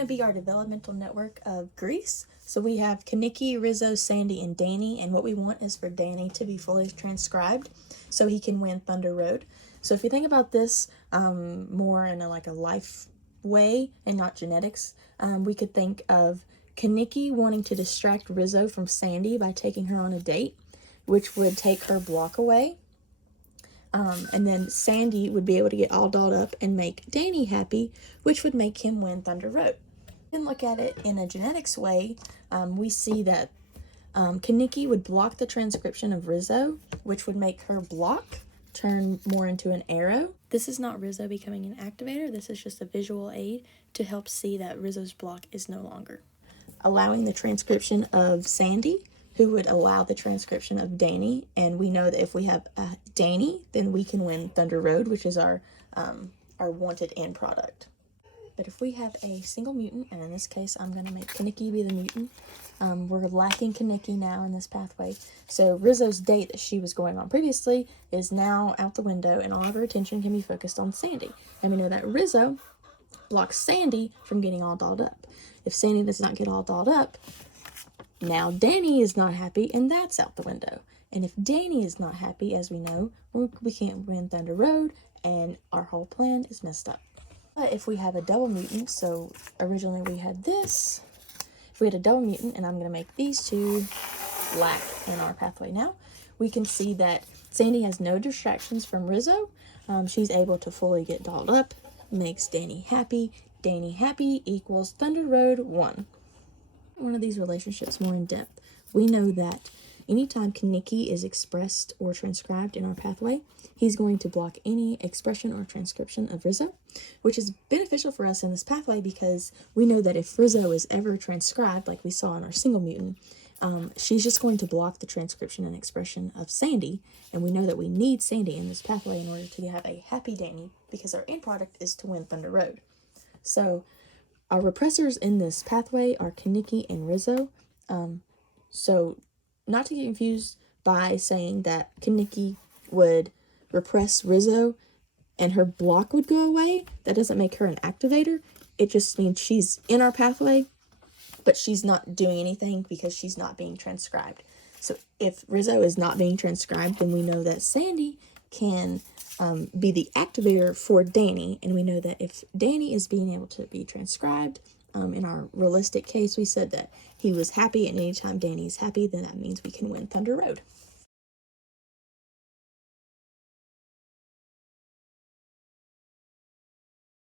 to be our developmental network of Greece. So we have Kaniki, Rizzo, Sandy, and Danny, and what we want is for Danny to be fully transcribed so he can win Thunder Road. So if you think about this more in like a life way and not genetics, we could think of Kaniki wanting to distract Rizzo from Sandy by taking her on a date, which would take her block away. And then Sandy would be able to get all dolled up and make Danny happy, which would make him win Thunder Road. And look at it in a genetics way, we see that Kaniki would block the transcription of Rizzo, which would make her block turn more into an arrow. This is not Rizzo becoming an activator. This is just a visual aid to help see that Rizzo's block is no longer. Allowing the transcription of Sandy, who would allow the transcription of Danny, and we know that if we have Danny, then we can win Thunder Road, which is our wanted end product. But if we have a single mutant, and in this case I'm going to make Kaniki be the mutant, we're lacking Kaniki now in this pathway. So Rizzo's date that she was going on previously is now out the window, and all of her attention can be focused on Sandy. And we know that Rizzo blocks Sandy from getting all dolled up. If Sandy does not get all dolled up, now Danny is not happy, and that's out the window. And if Danny is not happy, as we know, we can't win Thunder Road, and our whole plan is messed up. But if we have a double mutant, so originally we had this, if we had a double mutant, and I'm going to make these two lack in our pathway now, we can see that Sandy has no distractions from Rizzo. She's able to fully get dolled up, makes Danny happy. Danny happy equals Thunder Road 1. One of these relationships more in depth, we know that anytime Kaniki is expressed or transcribed in our pathway, he's going to block any expression or transcription of Rizzo, which is beneficial for us in this pathway because we know that if Rizzo is ever transcribed, like we saw in our single mutant, she's just going to block the transcription and expression of Sandy, and we know that we need Sandy in this pathway in order to have a happy Danny because our end product is to win Thunder Road. So our repressors in this pathway are Kaniki and Rizzo. So not to get confused by saying that Kaniki would repress Rizzo and her block would go away. That doesn't make her an activator. It just means she's in our pathway, but she's not doing anything because she's not being transcribed. So if Rizzo is not being transcribed, then we know that Sandy can be the activator for Danny, and we know that if Danny is being able to be transcribed, in our realistic case, we said that he was happy, and anytime Danny is happy, then that means we can win Thunder Road.